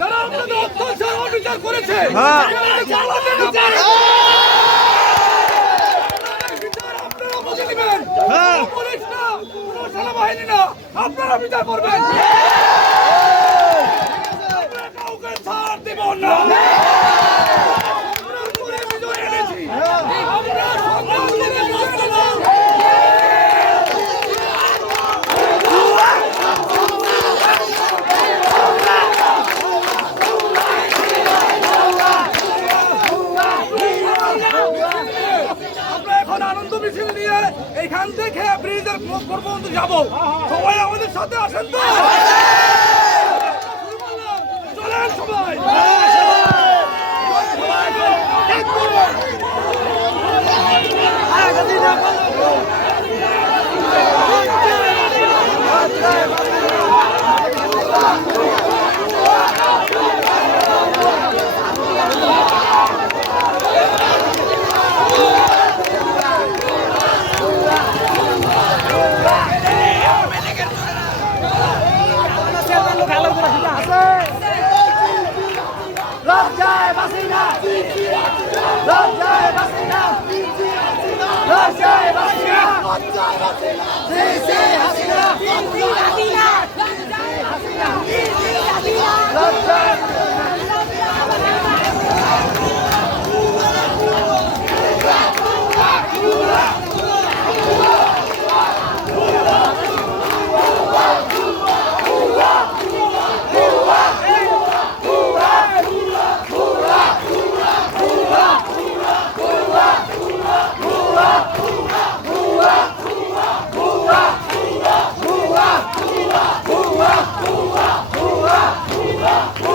তারা আপনাদের অত্যাচার অবিচার করেছে হ্যাঁ। আপনাদের বিচার আপনারা বুঝে নেবেন হ্যাঁ। কোনো পুলিশ না সেনাবাহিনী না আপনারা বিচার করবেন। আমরা কাউকে ছাড় দিব না। মিছিল নিয়ে এইখান থেকে ব্রিজের মুখ পর্যন্ত যাব। সবাই আমাদের সাথে আসেন তো। চলেন সবাই। লজ্জায় বাসি না লজ্জায় বাসি না লজ্জায় বাসি না সেই সেই হাসিনা লজ্জায় 와!